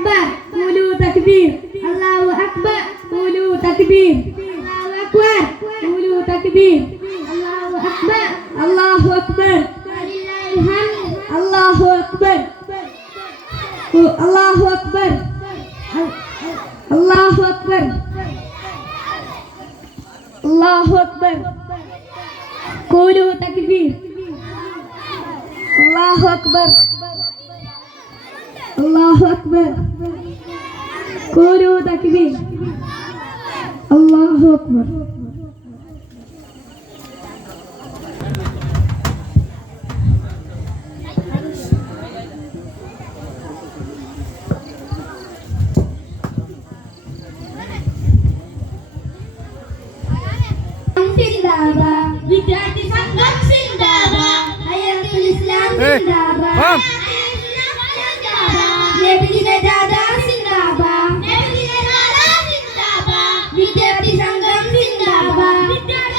akbar. Qulu takbir Allahu akbar. Qulu takbir Allahu akbar. Qulu takbir Allahu akbar. Allahu akbar. Allahu akbar. Allahu akbar. Allahu akbar. Allahu akbar. Qulu takbir Allahu akbar. അള്ളാഹു അക്ബർ. കോരോ തക്ബീർ. അള്ളാഹു അക്ബർ. വിദ്യാർത്ഥി സംഘം സിന്ദാബാദ്. ഹയത്തുൽ ഇസ്ലാം സിന്ദാബാദ്. വിദ്യാർത്ഥി സംഘം സിന്ദാബാദ്